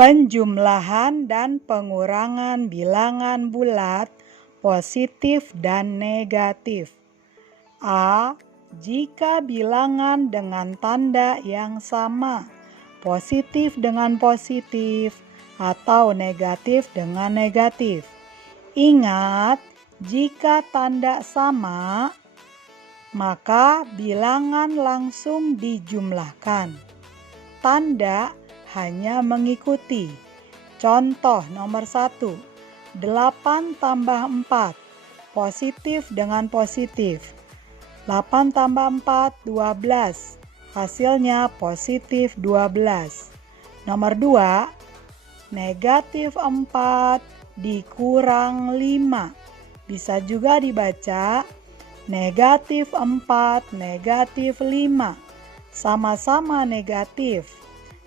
Penjumlahan dan pengurangan bilangan bulat positif dan negatif. A. Jika bilangan dengan tanda yang sama, positif dengan positif atau negatif dengan negatif. Ingat, jika tanda sama, maka bilangan langsung dijumlahkan. Tanda hanya mengikuti. Contoh nomor 1, 8 tambah 4, positif dengan positif. 8 tambah 4, 12, hasilnya positif 12. Nomor 2, negatif 4 dikurang 5. Bisa juga dibaca negatif 4, negatif 5. Sama-sama negatif.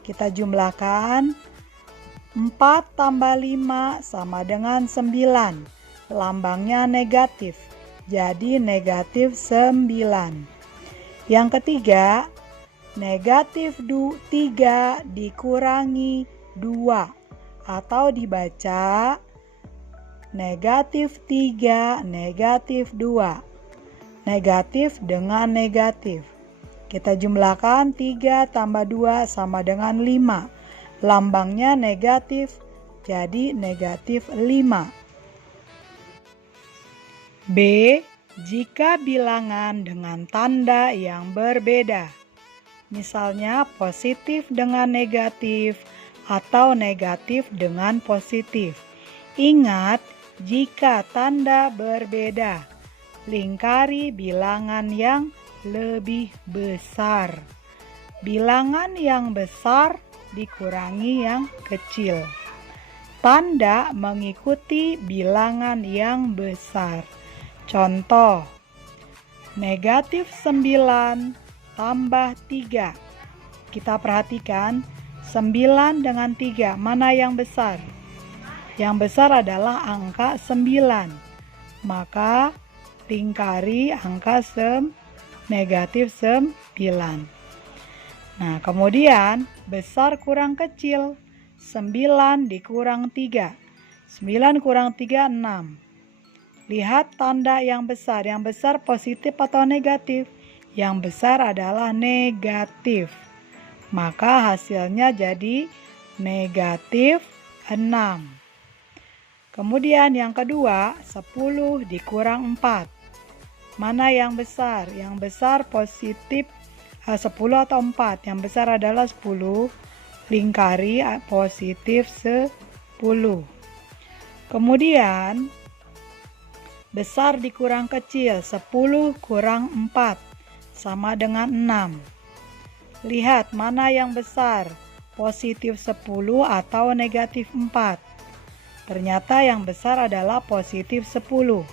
Kita jumlahkan 4 tambah 5 sama dengan 9. Lambangnya negatif, jadi negatif 9. Yang ketiga, negatif 3 dikurangi 2 atau dibaca negatif 3, negatif 2. Negatif dengan negatif. Kita jumlahkan 3 tambah 2 sama dengan 5. Lambangnya negatif, jadi negatif 5. B. Jika bilangan dengan tanda yang berbeda. Misalnya positif dengan negatif atau negatif dengan positif. Ingat, jika tanda berbeda, lingkari bilangan yang lebih besar. Bilangan yang besar dikurangi yang kecil. Tanda mengikuti bilangan yang besar. Contoh, negatif 9 tambah 3. Kita perhatikan 9 dengan 3, mana yang besar? Yang besar adalah angka 9. Maka lingkari angka negatif 9. Nah, kemudian besar kurang kecil. 9 dikurang 3. 9 kurang 3, 6. Lihat tanda yang besar. Yang besar positif atau negatif? Yang besar adalah negatif. Maka hasilnya jadi negatif 6. Kemudian yang kedua, 10 dikurang 4. Mana yang besar? Yang besar positif 10 atau 4? Yang besar adalah 10. Lingkari positif 10. Kemudian besar dikurang kecil, 10 kurang 4 sama dengan 6. Lihat mana yang besar, positif 10 atau negatif 4. Ternyata yang besar adalah positif 10.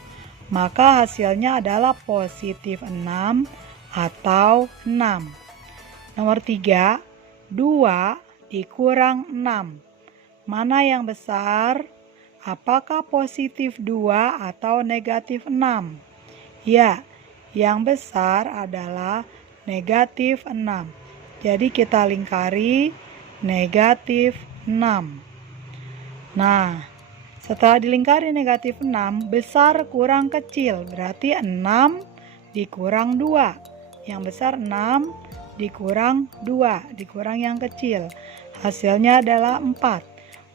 Maka hasilnya adalah positif 6 atau 6. Nomor 3, 2 dikurang 6. Mana yang besar? Apakah positif 2 atau negatif 6? Ya, yang besar adalah negatif 6. Jadi kita lingkari negatif 6. Nah, setelah dilingkari negatif 6, besar kurang kecil, berarti 6 dikurang 2. Yang besar 6 dikurang 2, dikurang yang kecil. Hasilnya adalah 4.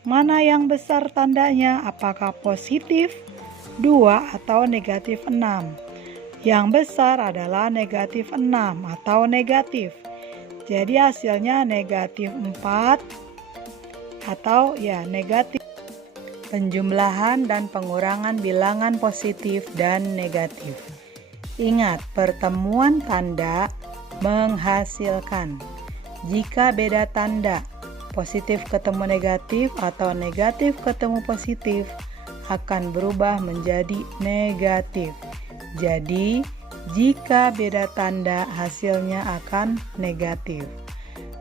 Mana yang besar tandanya? Apakah positif 2 atau negatif 6? Yang besar adalah negatif 6 atau negatif. Jadi hasilnya negatif 4 atau negatif. Penjumlahan dan pengurangan bilangan positif dan negatif. Ingat, pertemuan tanda menghasilkan. Jika beda tanda, positif ketemu negatif atau negatif ketemu positif, akan berubah menjadi negatif. Jadi, jika beda tanda, hasilnya akan negatif.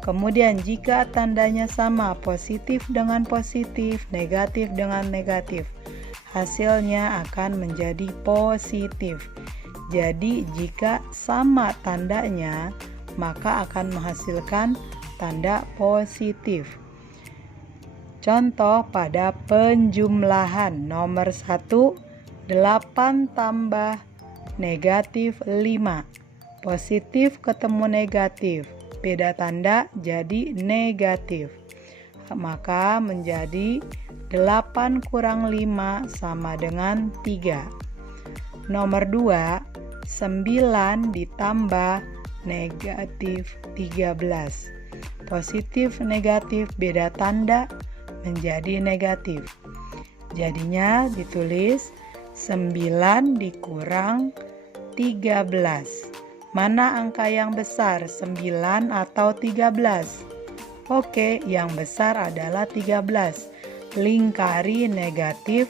Kemudian jika tandanya sama, positif dengan positif, negatif dengan negatif, hasilnya akan menjadi positif. Jadi jika sama tandanya, maka akan menghasilkan tanda positif. Contoh pada penjumlahan nomor 1, 8 tambah negatif 5. Positif ketemu negatif, beda tanda jadi negatif. Maka menjadi 8 kurang 5 sama dengan 3. Nomor 2, 9 ditambah negatif 13. Positif negatif beda tanda menjadi negatif. Jadinya ditulis 9 dikurang 13. Mana angka yang besar, 9 atau 13? Oke, yang besar adalah 13. Lingkari negatif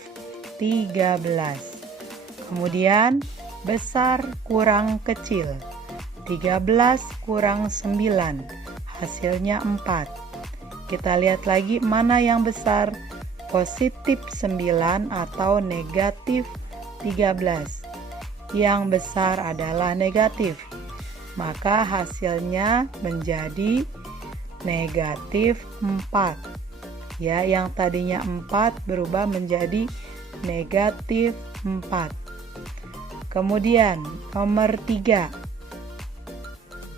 13. Kemudian besar kurang kecil. 13 kurang 9. Hasilnya 4. Kita lihat lagi mana yang besar, positif 9 atau negatif 13. Yang besar adalah negatif. Maka hasilnya menjadi negatif 4. Ya, yang tadinya 4 berubah menjadi negatif 4. Kemudian nomor 3.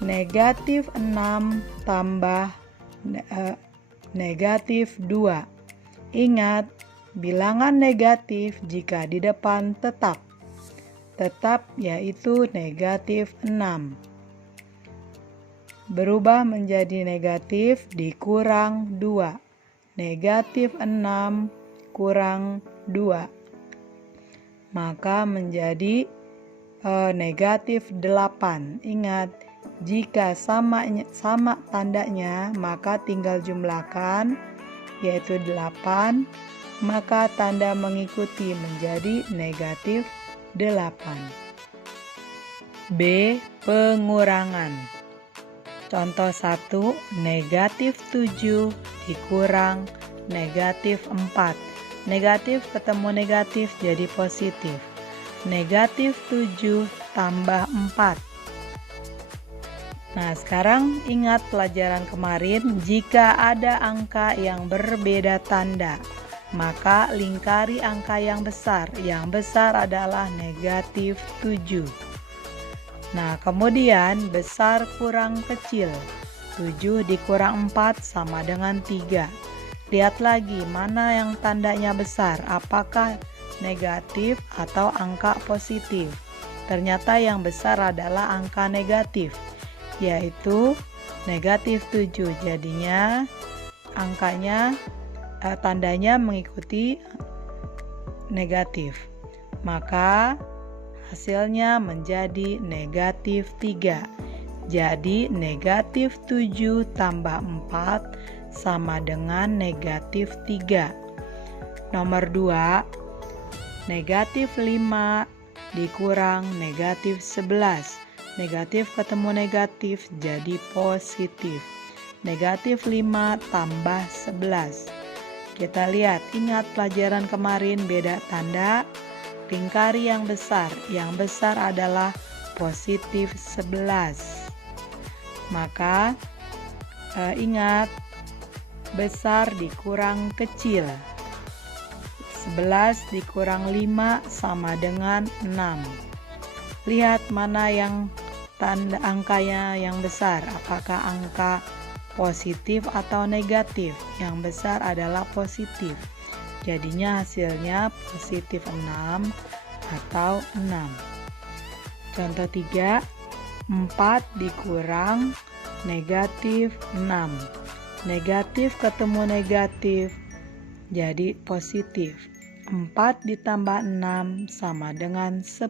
Negatif 6 tambah negatif 2. Ingat, bilangan negatif jika di depan tetap yaitu negatif 6. Berubah menjadi negatif dikurang 2. Negatif 6 kurang 2. Maka menjadi negatif 8. Ingat, jika sama tandanya maka tinggal jumlahkan yaitu 8, maka tanda mengikuti menjadi negatif 8. B. Pengurangan. Contoh 1, negatif 7 dikurang negatif 4. Negatif ketemu negatif jadi positif. Negatif 7 tambah 4. Nah, sekarang ingat pelajaran kemarin, jika ada angka yang berbeda tanda, maka lingkari angka yang besar. Yang besar adalah negatif 7. Nah, kemudian besar kurang kecil. 7 dikurang 4 sama dengan 3. Lihat lagi mana yang tandanya besar, apakah negatif atau angka positif. Ternyata yang besar adalah angka negatif, yaitu negatif 7. Jadinya angkanya tandanya mengikuti negatif. Maka hasilnya menjadi negatif 3. Jadi negatif 7 tambah 4 sama dengan negatif 3. Nomor 2, negatif 5 dikurang negatif 11. Negatif ketemu negatif jadi positif. Negatif 5 tambah 11. Kita lihat, ingat pelajaran kemarin beda tanda. Lingkari yang besar. Yang besar adalah positif 11. Maka ingat, besar dikurang kecil. 11 dikurang 5 sama dengan 6. Lihat mana yang tanda angkanya yang besar, apakah angka positif atau negatif. Yang besar adalah positif. Jadinya hasilnya positif 6 atau 6. Contoh 3, 4 dikurang negatif 6. Negatif ketemu negatif jadi positif. 4 ditambah 6 sama dengan 10.